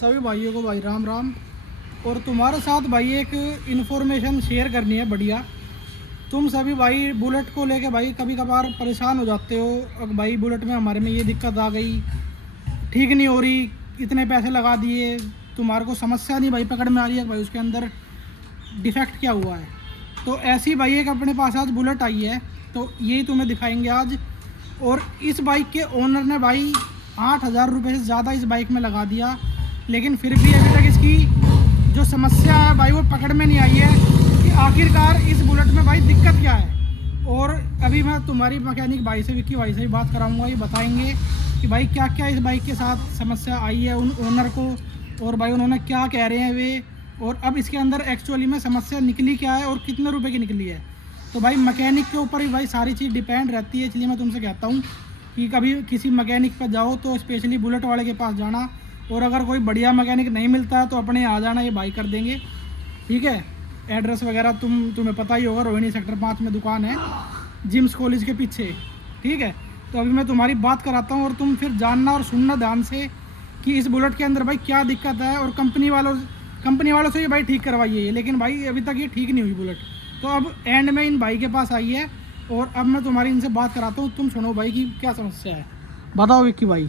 सभी भाइयों को भाई राम राम। और तुम्हारे साथ भाई एक इन्फॉर्मेशन शेयर करनी है बढ़िया। तुम सभी भाई बुलेट को लेके भाई कभी कभार परेशान हो जाते हो। अब भाई बुलेट में हमारे में ये दिक्कत आ गई, ठीक नहीं हो रही, इतने पैसे लगा दिए, तुम्हारे को समस्या नहीं भाई पकड़ में आ रही है भाई उसके अंदर डिफेक्ट क्या हुआ है। तो ऐसी भाई एक अपने पास आज बुलेट आई है, तो यही तुम्हें दिखाएंगे आज। और इस बाइक के ओनर ने भाई 8,000 रुपये से ज़्यादा इस बाइक में लगा दिया, लेकिन फिर भी अभी तक इसकी जो समस्या है भाई वो पकड़ में नहीं आई है कि आखिरकार इस बुलेट में भाई दिक्कत क्या है। और अभी मैं तुम्हारी मैकेनिक भाई से, विक्की भाई से भी बात कराऊंगा, ये बताएंगे कि भाई क्या क्या इस बाइक के साथ समस्या आई है उन ओनर को, और भाई उन्होंने क्या कह रहे हैं वे, और अब इसके अंदर एक्चुअली में समस्या निकली क्या है और कितने रुपए की निकली है। तो भाई मैकेनिक के ऊपर ही भाई सारी चीज़ डिपेंड रहती है, इसलिए मैं तुमसे कहता हूँ कि कभी किसी मैकेनिक पर जाओ तो स्पेशली बुलेट वाले के पास जाना, और अगर कोई बढ़िया मैकेनिक नहीं मिलता है तो अपने आ जाना, ये बाई कर देंगे, ठीक है। एड्रेस वगैरह तुम्हें पता ही होगा, रोहिणी सेक्टर 5 में दुकान है, जिम्स कॉलेज के पीछे, ठीक है। तो अभी मैं तुम्हारी बात कराता हूँ और तुम फिर जानना और सुनना ध्यान से कि इस बुलेट के अंदर भाई क्या दिक्कत है। और कंपनी वालों से ये भाई ठीक करवाइए ये, लेकिन भाई अभी तक ये ठीक नहीं हुई बुलेट। तो अब एंड में इन भाई के पास आई है और अब मैं तुम्हारी इनसे बात कराता हूँ, तुम सुनो भाई की क्या समस्या है, बताओ विक्की भाई।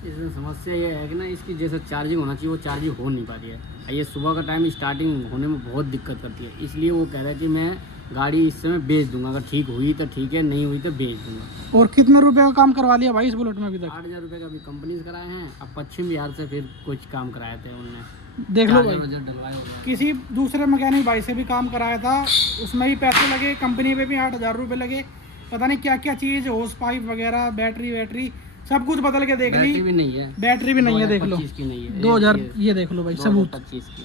इसमें समस्या ये है कि ना, इसकी जैसे चार्जिंग होना चाहिए वो चार्जिंग हो नहीं पा रही है। ये सुबह का टाइम स्टार्टिंग होने में बहुत दिक्कत करती है, इसलिए वो कह रहा है कि मैं गाड़ी इस समय बेच दूंगा, अगर ठीक हुई तो ठीक है, नहीं हुई तो बेच दूंगा। और कितने रुपए का काम करवा लिया भाई इस बुलेट में अभी तक? 8,000 रुपये का अभी कंपनी से कराए हैं, अब पश्चिम बिहार से फिर कुछ काम कराए थे उनने, देख लो भाई, डलवाए हो गया। किसी दूसरे मैकेनिक भाई से भी काम कराया था, उसमें भी पैसे लगे, कंपनी में भी 8,000 रुपये लगे, पता नहीं क्या क्या चीज़, होस पाइप वगैरह, बैटरी सब कुछ बदल के देख ली, बैटरी भी नहीं है, बैटरी भी नहीं है, देख लो 2025 की नहीं है, 2000, ये देख लो भाई सबूत, 2025 की।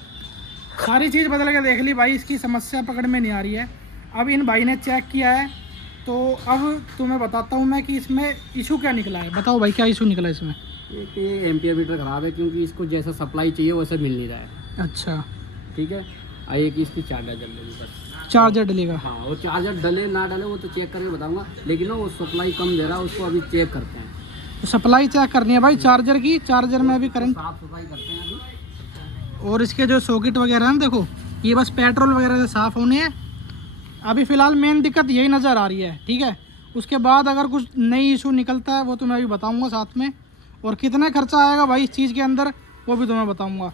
सारी चीज़ बदल के देख ली भाई, इसकी समस्या पकड़ में नहीं आ रही है। अब इन भाई ने चेक किया है, तो अब तुम्हें बताता हूँ मैं कि इसमें इशू क्या निकला है। बताओ भाई क्या इशू निकला इसमें? एक ये एम्पियर मीटर ख़राब है, क्योंकि इसको जैसा सप्लाई चाहिए वैसा मिल नहीं रहा है। अच्छा, ठीक है, एक इसकी चार्जर डल रही बस, चार्जर डलेगा? हाँ, वो चार्जर डले ना डले वो तो चेक करके बताऊंगा, लेकिन ना वो सप्लाई कम दे रहा है, उसको अभी चेक करते हैं। तो सप्लाई चेक करनी है भाई चार्जर की, चार्जर में अभी करंट, साफ सफाई करते हैं अभी। और इसके जो सॉकेट वगैरह हैं देखो, ये बस पेट्रोल वगैरह से साफ़ होने हैं। अभी फ़िलहाल मेन दिक्कत यही नज़र आ रही है, ठीक है। उसके बाद अगर कुछ नई इशू निकलता है वो तो मैं अभी बताऊंगा साथ में, और कितना खर्चा आएगा भाई इस चीज़ के अंदर वो भी तुम्हें बताऊंगा।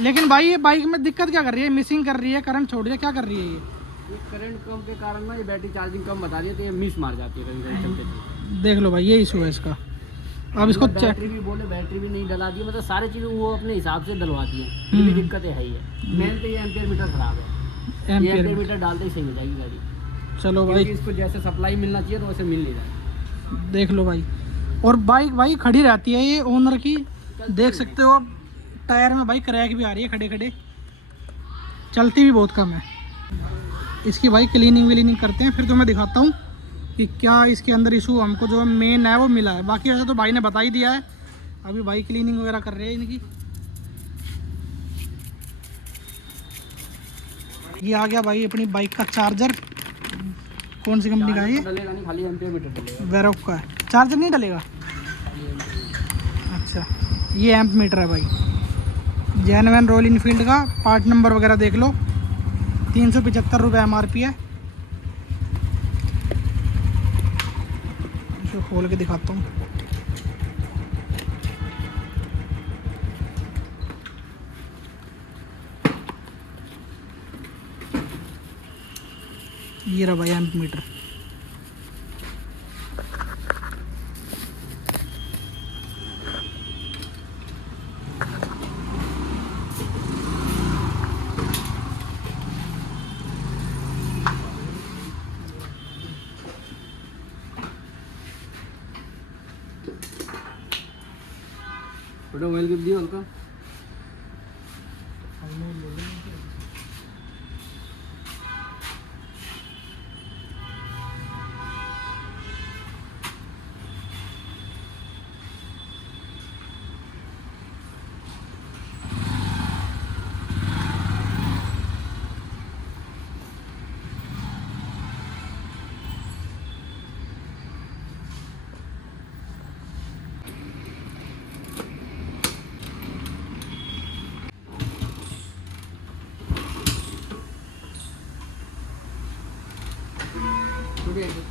लेकिन भाई ये बाइक में दिक्कत क्या कर रही है? मिसिंग कर रही है, करंट छोड़ रही है, क्या कर रही है ये करंट कम के कारण ना, ये बैटरी चार्जिंग कम बता रही है, तो ये मिस मार जाती है कभी कभी चलते चलते। देख लो भाई, ये इशू है इसका। अब इसको चेक, बैटरी भी बोले, बैटरी भी नहीं डला दी, मतलब सारी चीज़ें वो अपने हिसाब से डलवाती है, फिर भी दिक्कतें है ही है। मेन तो ये एम्पियर मीटर खराब है, ये एम्पियर मीटर डालते ही सही हो जाएगी गाड़ी। चलो भाई, इसको जैसे सप्लाई मिलना चाहिए तो वैसे मिल नहीं रहा है। देख लो भाई। और बाइक भाई खड़ी रहती है ये ओनर की, देख सकते हो आप, टायर में भाई क्रैक भी आ रही है खड़े खड़े, चलती भी बहुत कम है। इसकी भाई क्लीनिंग करते हैं, फिर तो मैं दिखाता हूँ कि क्या इसके अंदर इशू हमको जो मेन है वो मिला है। बाकी वैसे तो भाई ने बता ही दिया है, अभी भाई क्लीनिंग वगैरह कर रहे हैं इनकी। ये आ गया भाई अपनी बाइक का चार्जर, कौन सी कंपनी का है ये? डलेगा नहीं, खाली एम्पियर मीटर डलेगा, वेरोक का है, चार्जर नहीं डलेगा। अच्छा, ये एम्प मीटर है भाई, जेन्युइन रॉयल इनफील्ड का, पार्ट नंबर वगैरह देख लो, 375 रुपये MRP है। इसको खोल के दिखाता हूँ। ये रहा भाई एम्प मीटर। छोटा मोबाइल गिफ्ट दियो हल्का।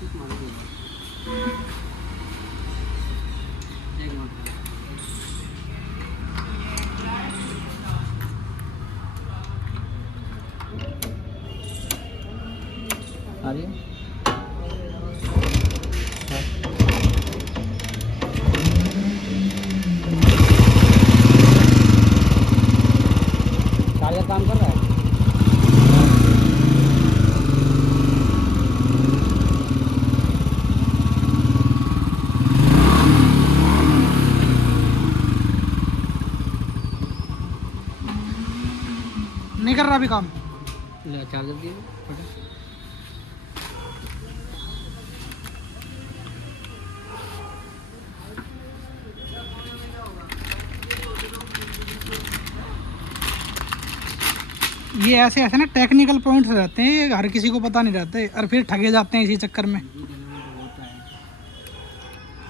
किक मारो एक मिनट आ रही है चार्जर काम कर रहा है नहीं कर रहा अभी काम। ले चार्जर दिए फटे ये ऐसे ऐसे ना टेक्निकल पॉइंट्स रहते हैं, ये हर किसी को पता नहीं रहते और फिर ठगे जाते हैं इसी चक्कर में।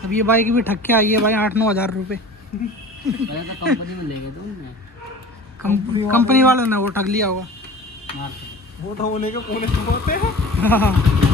अब ये बाइक भी ठग के आई है भाई 8-9 हज़ार रुपये। पहले तो कंपनी में ले गए थे उनने कंपनी वालों ने वो ठग लिया होगा। मार वो तो वो लेके पुलिस में होते हैं।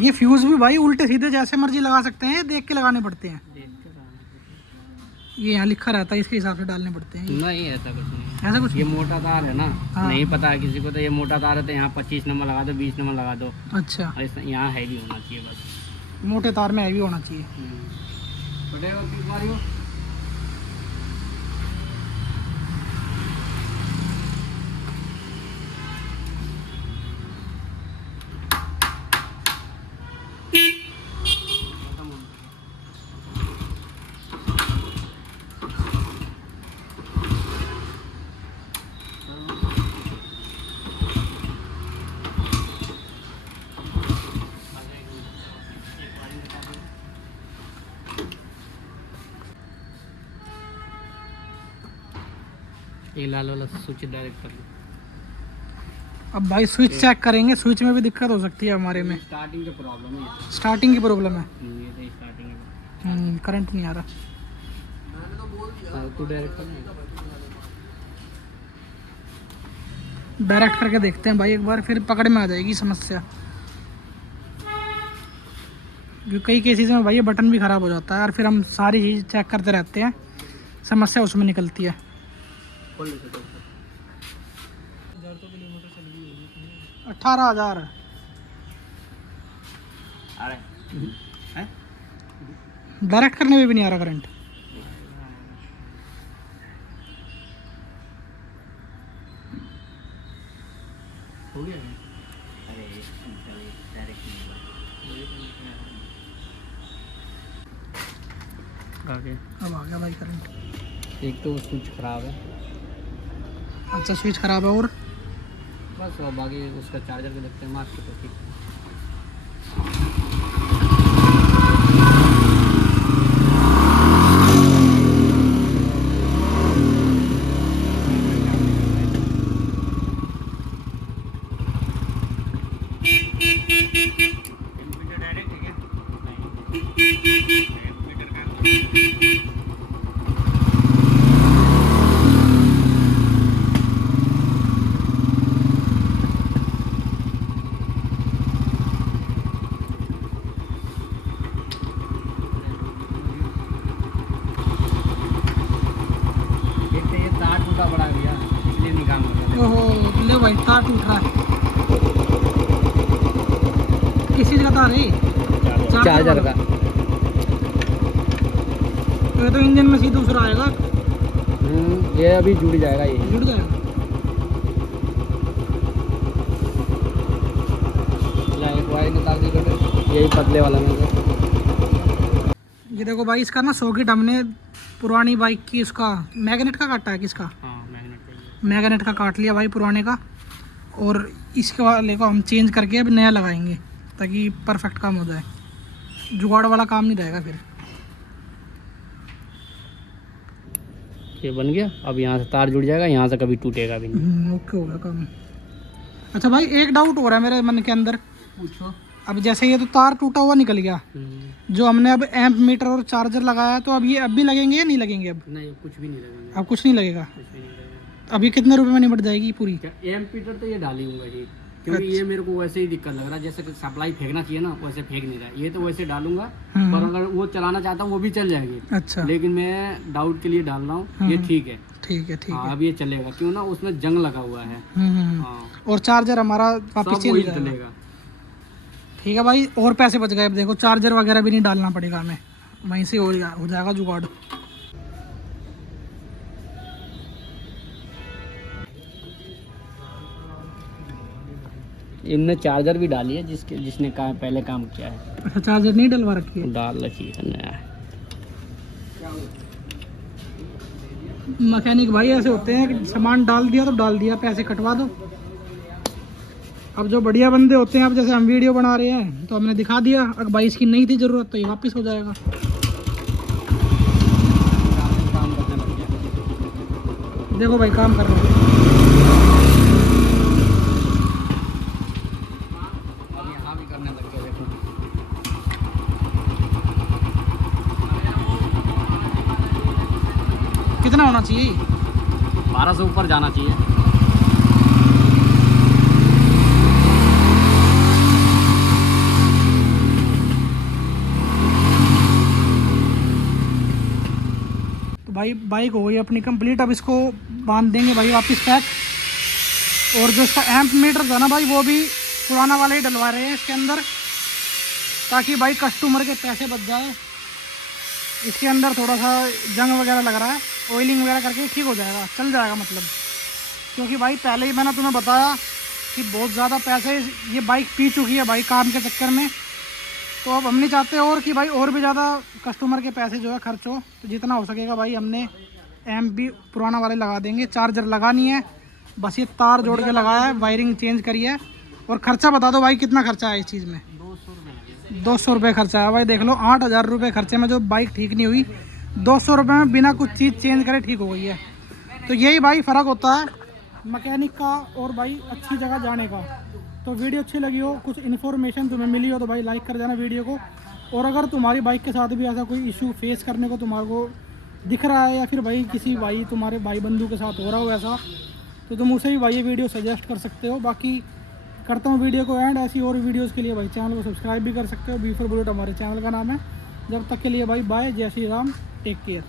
ये फ्यूज़ भी भाई उल्टे सीधे जैसे मर्जी लगा सकते हैं, देख के लगाने पड़ते हैं। ये यहाँ लिखा रहता है, इसके हिसाब से डालने पड़ते हैं। नहीं ऐसा कुछ नहीं ऐसा कुछ ये मोटा तार है ना। हाँ। नहीं पता है किसी को तो ये मोटा तार है तो यहाँ 25 नंबर लगा दो 20 नंबर लगा दो। अच्छा, और यहाँ हैवी होना चाहिए बस। मोटे तार में हैवी होना चाहिए। छोटे किस मारी हो ये लाल वाला स्विच डायरेक्ट कर लो। अब भाई स्विच चेक करेंगे, स्विच में भी दिक्कत हो सकती है हमारे में। स्टार्टिंग का प्रॉब्लम है। स्टार्टिंग की प्रॉब्लम है, ये तो स्टार्टिंग करंट नहीं आ रहा। तो डायरेक्ट कर डायरेक्ट करके देखते हैं भाई एक बार, फिर पकड़ में आ जाएगी समस्या। क्योंकि कई केसेस में भाई ये बटन भी ख़राब हो जाता है और फिर हम सारी चीज़ चेक करते रहते हैं, समस्या उसमें निकलती है। 18,000 डायरेक्ट करने में भी नहीं आ रहा करंट। हो गया अरे डायरेक्ट आ गया। अब आ गया भाई करंट। एक तो स्विच खराब है। अच्छा, स्विच खराब है और बस और बाकी उसका चार्जर भी देखते हैं मार्केट तो ठीक है। बड़ा भैया इसलिए नहीं काम कर रहा। ओहो, ले भाई तार टूट रहा है। किस चीज़ का तार है? चार्जर का। तो ये तो इंजन में सीधा दूसरा आएगा। ये अभी जुड़ जाएगा, ये जुड़ जाएगा। एक वायर निकाल दी बेटे, यही पतले वाला में से। ये देखो भाई, इसका ना सॉकेट हमने पुरानी बाइक की उसका मैग्नेट का काटा है। किसका? हाँ मैग्नेट का। मैगनेट का काट लिया भाई पुराने का, और इसके वाले को हम चेंज करके अब नया लगाएंगे ताकि परफेक्ट काम हो जाए, जुगाड़ वाला काम नहीं रहेगा फिर। ये बन गया। अब यहाँ से तार जुड़ जाएगा, यहाँ से कभी टूटेगा भी नहीं। ओके हो गया काम। अच्छा भाई एक डाउट हो रहा है मेरे मन के अंदर, पूछो। अब जैसे ये तो तार टूटा हुआ निकल गया, जो हमने अब एम्प मीटर और चार्जर लगाया, तो अब ये अब भी लगेंगे या नहीं लगेंगे? अब नहीं, कुछ भी नहीं लगेगा। अब कुछ नहीं लगेगा। कुछ भी नहीं लगेगा। अभी कितने रुपए में निपट जाएगी पूरी? एम्प मीटर तो ये डालूंगा ही, क्योंकि ये मेरे को वैसे ही दिक्कत लग रहा है, जैसे कि सप्लाई फेंकना चाहिए ना वैसे फेंक नहीं रहा है। ये तो वैसे डालूंगा, पर अगर वो चलाना चाहता हूँ वो भी चल जाएगी। अच्छा, लेकिन मैं डाउट के लिए डाल रहा हूँ। ये ठीक है, ठीक है, ठीक हाँ, है। अब ये चलेगा, क्यों ना उसमें जंग लगा हुआ है। हाँ, और चार्जर हमारा वापस सब चेंज वही हो जाएगा। चलेगा। ठीक है भाई, और पैसे बच गए। अब देखो चार्जर वगैरह भी नहीं डालना पड़ेगा हमें, वहीं से हो जाएगा जुगाड़। इनने चार्जर भी डाली है जिसने पहले काम किया है। अच्छा, चार्जर नहीं डलवा रखी है? डाल रखी है नया। मैकेनिक भाई ऐसे होते हैं कि सामान डाल दिया तो डाल दिया, पैसे कटवा दो। अब जो बढ़िया बंदे होते हैं, अब जैसे हम वीडियो बना रहे हैं तो हमने दिखा दिया, अगर भाई इसकी नहीं थी ज़रूरत तो ये वापस हो जाएगा। देखो भाई काम कर रहा हूँ। यहाँ भी करने लग गया, देखो। कितना होना चाहिए? 12 से ऊपर जाना चाहिए। तो भाई बाइक हो गई अपनी कंप्लीट। अब इसको बांध देंगे भाई वापस पैक। और जो इसका एम्प मीटर था ना भाई, वो भी पुराना वाला ही डलवा रहे हैं इसके अंदर, ताकि भाई कस्टमर के पैसे बच जाए। इसके अंदर थोड़ा सा जंग वगैरह लग रहा है, ऑयलिंग वगैरह करके ठीक हो जाएगा, चल जाएगा मतलब। क्योंकि भाई पहले ही मैंने तुम्हें बताया कि बहुत ज़्यादा पैसे ये बाइक पी चुकी है भाई काम के चक्कर में। तो अब हम नहीं चाहते और कि भाई और भी ज़्यादा कस्टमर के पैसे जो है खर्च हो, तो जितना हो सकेगा भाई हमने एम्प भी पुराना वाले लगा देंगे। चार्जर लगानी है, बस ये तार जोड़ के लगाया है, वायरिंग चेंज करी है। और ख़र्चा बता दो भाई कितना खर्चा है इस चीज़ में? 200 रुपये खर्चा है भाई। देख लो 8000 रुपये खर्चे में जो बाइक ठीक नहीं हुई, 200 रुपये में बिना कुछ चीज़ चेंज करे ठीक हो गई है। तो यही भाई फ़र्क होता है मैकेनिक का और भाई अच्छी जगह जाने का। तो वीडियो अच्छी लगी हो, कुछ इन्फॉर्मेशन तुम्हें मिली हो, तो भाई लाइक कर देना वीडियो को। और अगर तुम्हारी बाइक के साथ भी ऐसा कोई इशू फेस करने को तुम्हारे को दिख रहा है, या फिर भाई किसी भाई तुम्हारे भाई बंधु के साथ हो रहा हो ऐसा, तो तुम उसे भी भाई ये वीडियो सजेस्ट कर सकते हो। बाकी करता हूँ वीडियो को एंड। ऐसी और वीडियोस के लिए भाई चैनल को सब्सक्राइब भी कर सकते हो। बी4 बुलेट हमारे चैनल का नाम है। जब तक के लिए भाई बाय, जय श्री राम, टेक केयर।